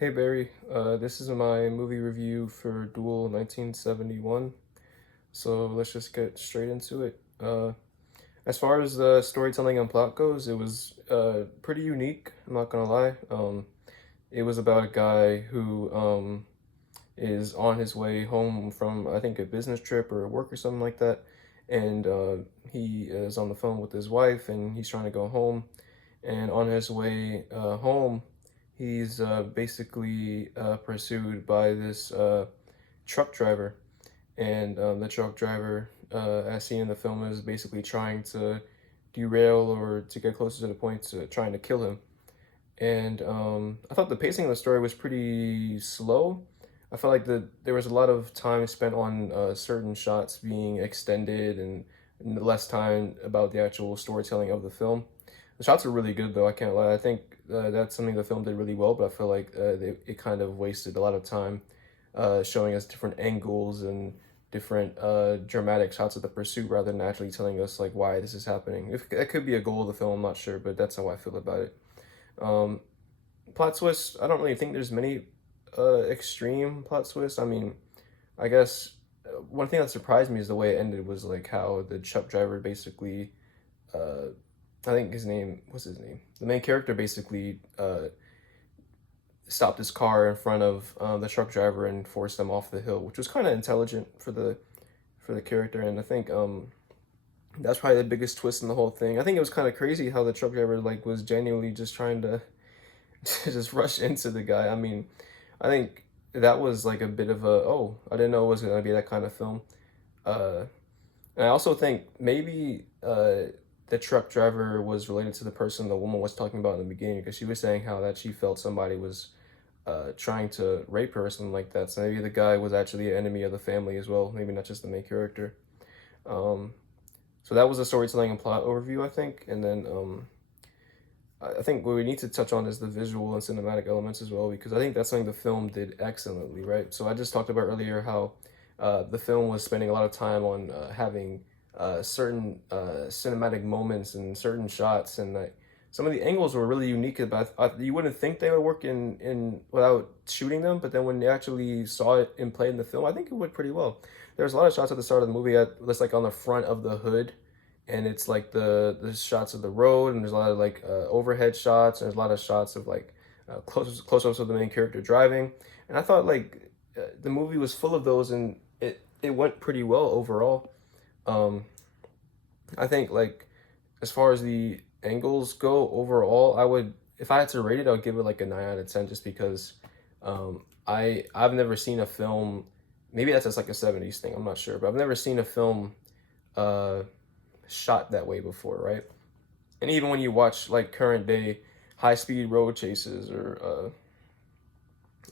Hey Barry, this is my movie review for Duel 1971. So let's just get straight into it. As far as the storytelling and plot goes, it was pretty unique. I'm not gonna lie. It was about a guy who is on his way home from I think a business trip or work or something like that, and he is on the phone with his wife and he's trying to go home, and on his way home, he's basically pursued by this truck driver, and the truck driver, as seen in the film, is basically trying to derail or to get closer to the point to trying to kill him. And I thought the pacing of the story was pretty slow. I felt like there was a lot of time spent on certain shots being extended and less time about the actual storytelling of the film. The shots are really good, though, I can't lie. I think that's something the film did really well, but I feel like it kind of wasted a lot of time showing us different angles and different dramatic shots of the pursuit rather than actually telling us like why this is happening. If that could be a goal of the film, I'm not sure, but that's how I feel about it. Um, Plot twists, I don't really think there's many extreme plot twists. I mean, I guess one thing that surprised me is the way it ended was like how the truck driver basically, uh, I think his name, what's his name? The main character basically stopped his car in front of the truck driver and forced them off the hill, which was kind of intelligent for the character. And I think that's probably the biggest twist in the whole thing. I think it was kind of crazy how the truck driver like was genuinely just trying to to just rush into the guy. I mean, I think that was like a bit of a I didn't know it was gonna be that kind of film. Uh, and I also think maybe the truck driver was related to the person the woman was talking about in the beginning because she was saying how that she felt somebody was trying to rape her or something like that. So maybe the guy was actually an enemy of the family as well. Maybe not just the main character. Um, so that was the storytelling and plot overview, I think, and then I think what we need to touch on is the visual and cinematic elements as well, because I think that's something the film did excellently, right? So I just talked about earlier how the film was spending a lot of time on having certain cinematic moments and certain shots, and like some of the angles were really unique. About you wouldn't think they would work in without shooting them, but then when you actually saw it in play in the film, I think it would pretty well. There's a lot of shots at the start of the movie that's like on the front of the hood, and it's like the shots of the road, and there's a lot of like overhead shots, and there's a lot of shots of like close ups of the main character driving, and I thought like the movie was full of those, and it went pretty well overall. um I think like as far as the angles go overall, I would, if I had to rate it, I would give it like a 9 out of 10, just because I've never seen a film, maybe that's just like a 70s thing, I'm not sure, but I've never seen a film uh shot that way before, right? And even when you watch like current day high speed road chases or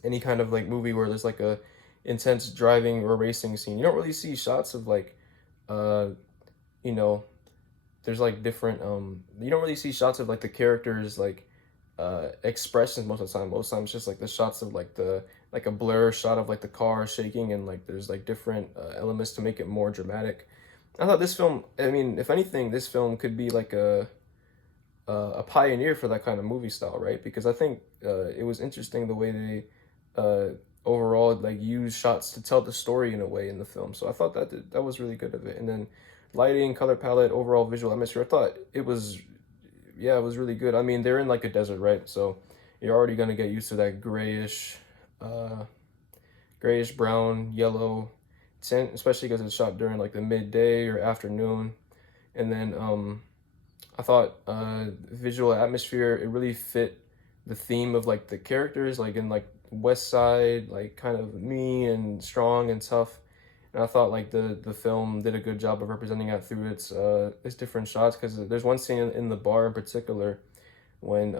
any kind of like movie where there's like a intense driving or racing scene, you don't really see shots of like uh you know there's like different you don't really see shots of like the characters like expressions most of the time. Most times it's just like the shots of like the like a blur shot of like the car shaking, and like there's like different elements to make it more dramatic. I thought this film, I mean, if anything, this film could be like a pioneer for that kind of movie style, right? Because I think it was interesting the way they uh, overall like use shots to tell the story in a way in the film. So I thought that was really good of it. And then lighting, color palette, overall visual atmosphere, I thought it was, yeah, it was really good. I mean, they're in like a desert, right? So you're already gonna get used to that uh, grayish brown, yellow tint, especially because it's shot during like the midday or afternoon. And then I thought visual atmosphere, it really fit the theme of like the characters, like in like West Side, like kind of mean and strong and tough. And I thought like the film did a good job of representing that through its different shots, because there's one scene in the bar in particular when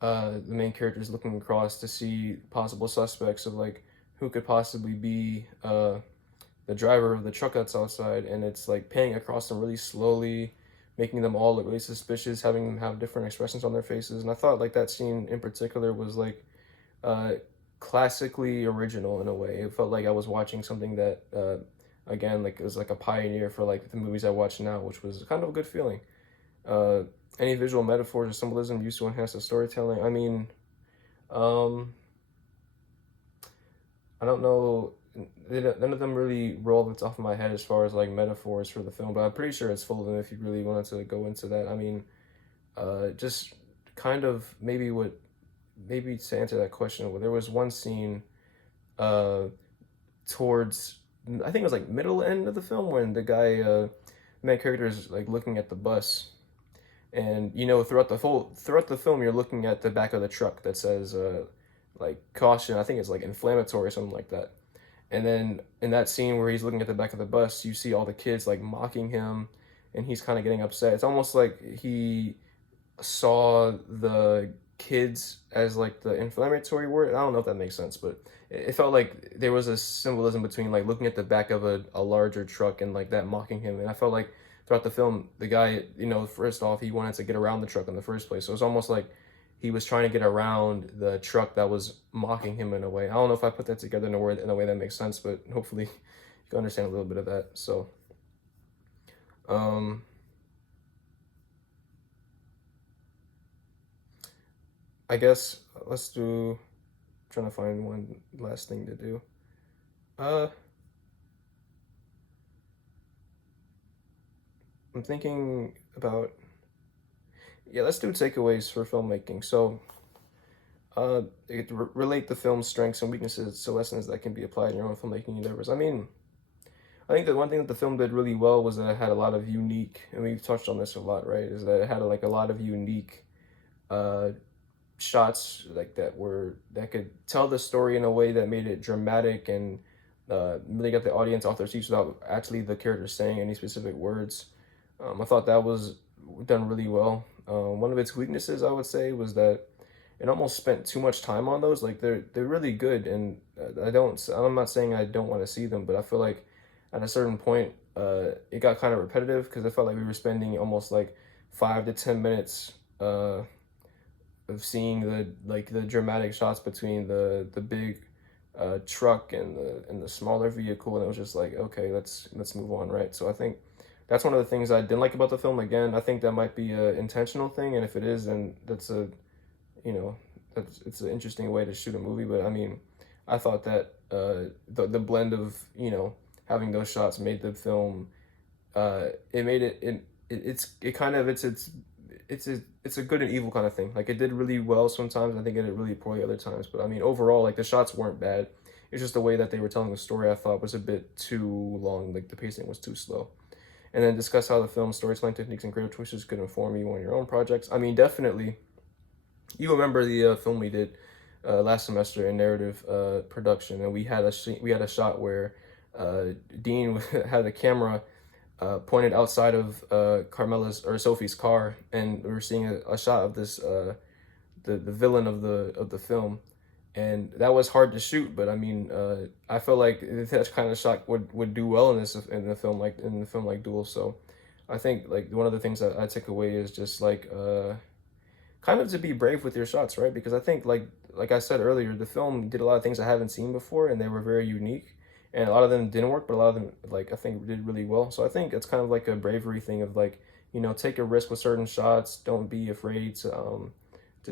the main character is looking across to see possible suspects of like who could possibly be the driver of the truck that's outside, and it's like panning across them really slowly, making them all look really suspicious, having them have different expressions on their faces. And I thought like that scene in particular was like uh, classically original in a way. It felt like I was watching something that again, like it was like a pioneer for like the movies I watch now, which was kind of a good feeling. Uh, any visual metaphors or symbolism used to enhance the storytelling? I mean, um, I don't know. None of them really roll off the top of my head as far as like metaphors for the film, but I'm pretty sure it's full of them if you really wanted to go into that. I mean, just kind of maybe to answer that question, well, there was one scene uh, towards, I think it was like middle end of the film when the guy, main character is like looking at the bus, and throughout the film you're looking at the back of the truck that says like caution. I think it's like inflammatory or something like that. And then in that scene where he's looking at the back of the bus, you see all the kids like mocking him, and he's kind of getting upset. It's almost like he saw the kids as like the inflammatory word. I don't know if that makes sense, but it felt like there was a symbolism between like looking at the back of a larger truck and like that mocking him. And I felt like throughout the film, the guy, first off, he wanted to get around the truck in the first place. So it's almost like he was trying to get around the truck that was mocking him in a way. I don't know if I put that together in a way that makes sense, but hopefully you can understand a little bit of that. So, um, I guess let's do. Trying to find one last thing to do. Uh, I'm thinking about, yeah, let's do takeaways for filmmaking. So, relate the film's strengths and weaknesses to lessons that can be applied in your own filmmaking endeavors. I mean, I think that one thing that the film did really well was that it had a lot of unique, and we've touched on this a lot, right? Is that it had like a lot of unique uh, shots like that could tell the story in a way that made it dramatic and really got the audience off their seats without actually the character saying any specific words. I thought that was done really well. One of its weaknesses, I would say, was that it almost spent too much time on those. Like they're really good, and I'm not saying I don't want to see them, but I feel like at a certain point, it got kind of repetitive because I felt like we were spending almost like 5 to 10 minutes of seeing the dramatic shots between the big truck and the smaller vehicle, and it was just like, okay, let's move on, right? So I think that's one of the things I didn't like about the film. Again, I think that might be a intentional thing, and if it is, then you know it's an interesting way to shoot a movie. But I mean, I thought that the blend of having those shots made the film, it made it kind of it's a good and evil kind of thing. Like it did really well sometimes. I think it did really poorly other times. But I mean, overall, like the shots weren't bad. It's just the way that they were telling the story I thought was a bit too long. Like the pacing was too slow. And then discuss how the film's storytelling techniques and creative choices could inform you on your own projects. I mean, definitely. You remember the film we did last semester in narrative production, and we had a shot where Dean had the camera pointed outside of Carmela's or Sophie's car, and we were seeing a shot of this the villain of the film, and that was hard to shoot. But I mean, I feel like that kind of shot would do well in the film like Duel. So I think like one of the things that I take away is just like kind of to be brave with your shots, right? Because I think like I said earlier, the film did a lot of things I haven't seen before, and they were very unique. And a lot of them didn't work, but a lot of them like I think did really well. So I think it's kind of like a bravery thing of like take a risk with certain shots. Don't be afraid to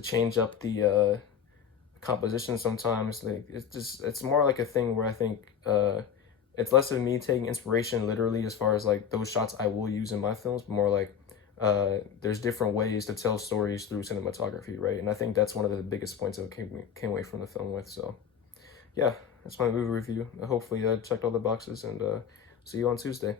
change up the composition sometimes. Like it's more like a thing where I think it's less of me taking inspiration literally as far as like those shots I will use in my films, but more like there's different ways to tell stories through cinematography, right? And I think that's one of the biggest points I came away from the film with. So yeah, that's my movie review. Hopefully I checked all the boxes, and see you on Tuesday.